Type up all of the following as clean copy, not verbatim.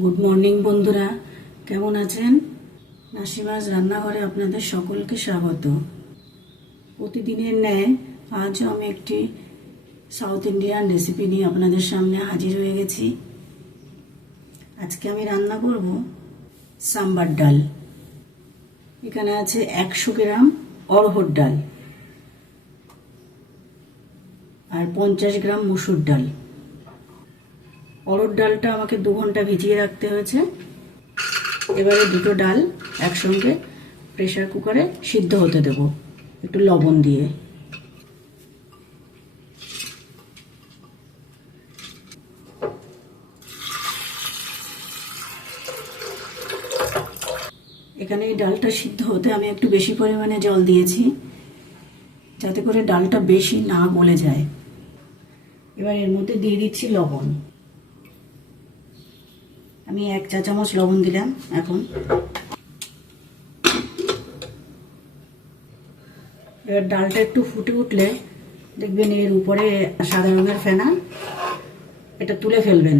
Good morning বন্ধুরা, কেমন আছেন? নাসিমাজ রান্নাঘরে আপনাদের সকলকে স্বাগত। প্রতিদিনের ন্যায় আজও আমি একটি সাউথ ইন্ডিয়ান রেসিপি নিয়ে আপনাদের সামনে হাজির হয়ে গেছি। আজকে আমি রান্না করব সাম্বার ডাল। এখানে আছে 100 গ্রাম অড়হর ডাল আর 50 গ্রাম মসুর ডাল। অড়হর ডালটা আমাকে 2 ঘন্টা ভিজিয়ে রাখতে হয়েছে। এবারে দুটো ডাল একসঙ্গে প্রেসার কুকারে সিদ্ধ হতে দেব একটু লবণ দিয়ে। এখানে এই ডালটা সিদ্ধ হতে আমি একটু বেশি পরিমাণে জল দিয়েছি, যাতে করে ডালটা বেশি না গলে যায়। এবার এর মধ্যে দিয়ে দিচ্ছি লবণ। আমি 1 চা চামচ লবণ দিলাম। এখন এবার ডালটা একটু ফুটে উঠলে দেখবেন এর উপরে সাদা রঙের ফেনা, এটা তুলে ফেলবেন।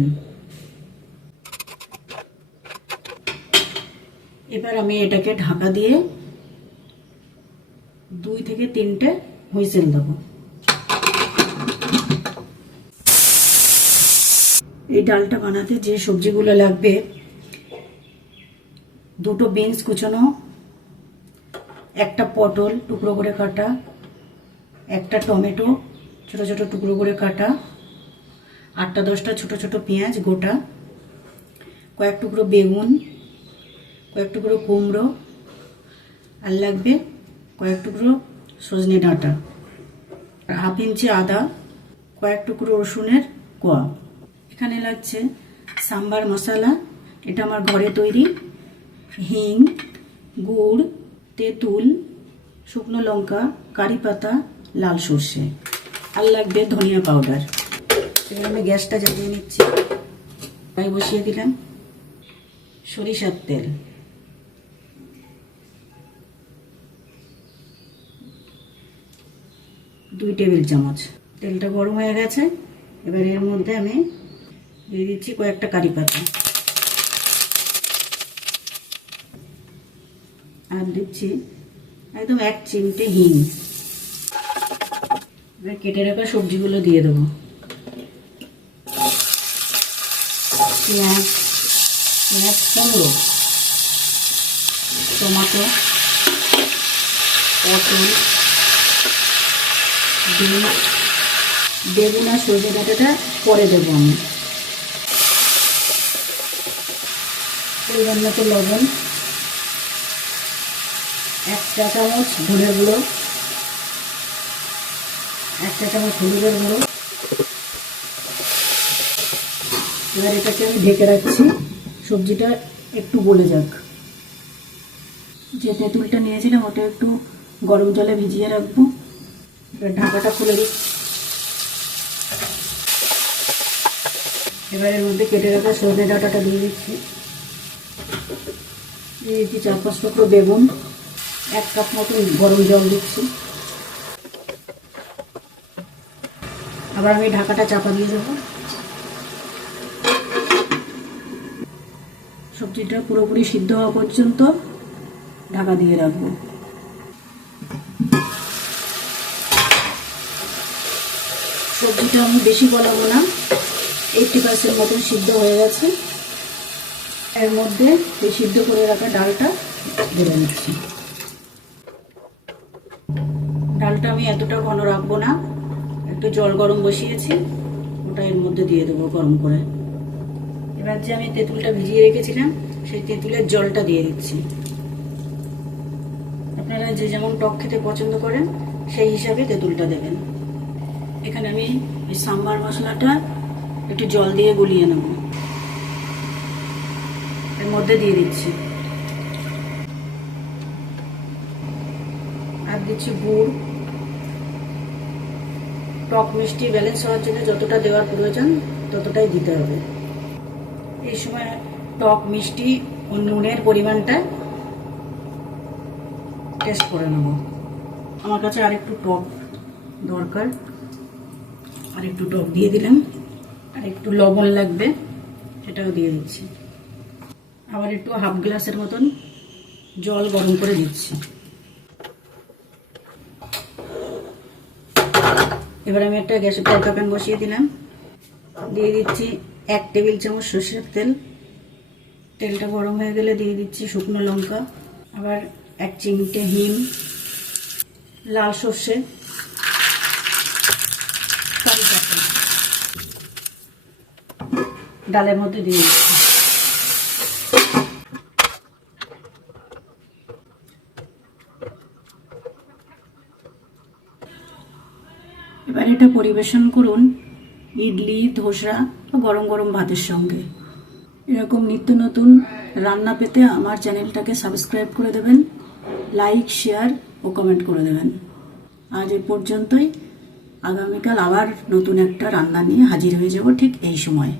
এবার আমি এটাকে ঢাকা দিয়ে 2 থেকে 3টে হুইসেল দেবো। এই ডালটা বানাতে যে সবজিগুলো লাগবে: 2টো বিনস কুচনো, 1টা পটল টুকরো করে কাটা, 1টা টমেটো ছোট ছোট টুকরো করে কাটা, 8টা 10টা ছোট ছোট পেঁয়াজ গোটা, কয়েক টুকরো বেগুন, কয়েক টুকরো কুমড়ো, আর লাগবে কয়েক টুকরো সজনে ডাঁটা, আর 1/2 ইঞ্চি আদা, কয়েক টুকরো রসুনের কোয়া। এখানে লাগছে সাম্বার মশলা, এটা আমার ঘরে তৈরি, হিং, গুড়, তেঁতুল, শুকনো লঙ্কা, কারি পাতা, লাল সর্ষে, আর লাগবে ধনিয়া পাউডার। এবার আমি গ্যাসটা জ্বালিয়ে নিচ্ছি। কড়াই বসিয়ে দিলাম। সরিষার তেল, দুই টেবিল চামচ। তেলটা গরম হয়ে গেছে। এবার এর মধ্যে আমি দিয়ে দিচ্ছি কয়েকটা কারি পাতা, আর দিচ্ছি একদম 1 চিমটে হিং। এবার কেটে রাখা সবজিগুলো দিয়ে দেবো: পেঁয়াজ, কুমড়ো, টমেটো, পটল, বিনস, বেগুন আর সজনে ডাঁটাটা পরে দেবো আমি। পরিমাণ মতো লবণ, 1 চা চামচ ধনের গুঁড়ো, 1 চা চামচ হলুদের গুঁড়ো। এবার এটাকে আমি ঢেকে রাখছি, সবজিটা একটু গলে যাক। যে তেঁতুলটা নিয়েছিলাম ওটা একটু গরম জলে ভিজিয়ে রাখবো। এবার ঢাকাটা খুলে দিচ্ছি। এবার এর মধ্যে কেটে রাখা সজনে ডাঁটাটা দিয়ে দিচ্ছি। দিয়ে দিচ্ছি 4-5 টুকরো বেগুন, 1 কাপ মতো গরম জল দিচ্ছি। আবার আমি ঢাকাটা চাপা দিয়ে দেবো। সবজিটা পুরোপুরি সিদ্ধ হওয়া পর্যন্ত ঢাকা দিয়ে রাখবো। সবজিটা আমি বেশি গলাবো না, 80% মতন সিদ্ধ হয়ে গেছে। এর মধ্যে এই সিদ্ধ করে রাখা ডালটা ঢেলে নিচ্ছি। ডালটা আমি এতটা ঘন রাখবো না, একটু জল গরম বসিয়েছি, ওটা এর মধ্যে দিয়ে দেবো গরম করে। এবার যে আমি তেঁতুলটা ভিজিয়ে রেখেছিলাম সেই তেঁতুলের জলটা দিয়ে দিচ্ছি। আপনারা যে যেমন টক খেতে পছন্দ করেন সেই হিসাবে তেঁতুলটা দেবেন। এখানে আমি এই সাম্বার মশলাটা একটু জল দিয়ে গুলিয়ে নেব, এর মধ্যে দিয়ে দিচ্ছি। আর দিচ্ছি গুড়। টক মিষ্টি ব্যালেন্স হওয়ার জন্য যতটা দেওয়ার প্রয়োজন ততটাই দিতে হবে। এই সময় টক মিষ্টি ও নুনের পরিমাণটা টেস্ট করে নেব। আমার কাছে আর একটু টক দরকার, আর একটু টক দিয়ে দিলাম। আর একটু লবণ লাগবে, সেটাও দিয়ে দিচ্ছি। আবার একটু হাফ গ্লাসের মতন জল গরম করে দিচ্ছি। এবার আমি একটা গ্যাসে ফ্রাই প্যান বসিয়ে দিলাম, দিয়ে দিচ্ছি 1 টেবিল চামচ সরষের তেল। তেলটা গরম হয়ে গেলে দিয়ে দিচ্ছি শুকনো লঙ্কা, আবার 1 চিমটে হিং, লাল সর্ষে, কারি পাতা ডালের মধ্যে দিয়ে দিচ্ছি। এবার এটা পরিবেশন করুন ইডলি, ধোসা বা গরম গরম ভাতের সঙ্গে। এরকম নিত্য নতুন রান্না পেতে আমার চ্যানেলটাকে সাবস্ক্রাইব করে দেবেন, লাইক, শেয়ার ও কমেন্ট করে দেবেন। আজ এ পর্যন্তই। আগামীকাল আবার নতুন একটা রান্না নিয়ে হাজির হয়ে যাব ঠিক এই সময়।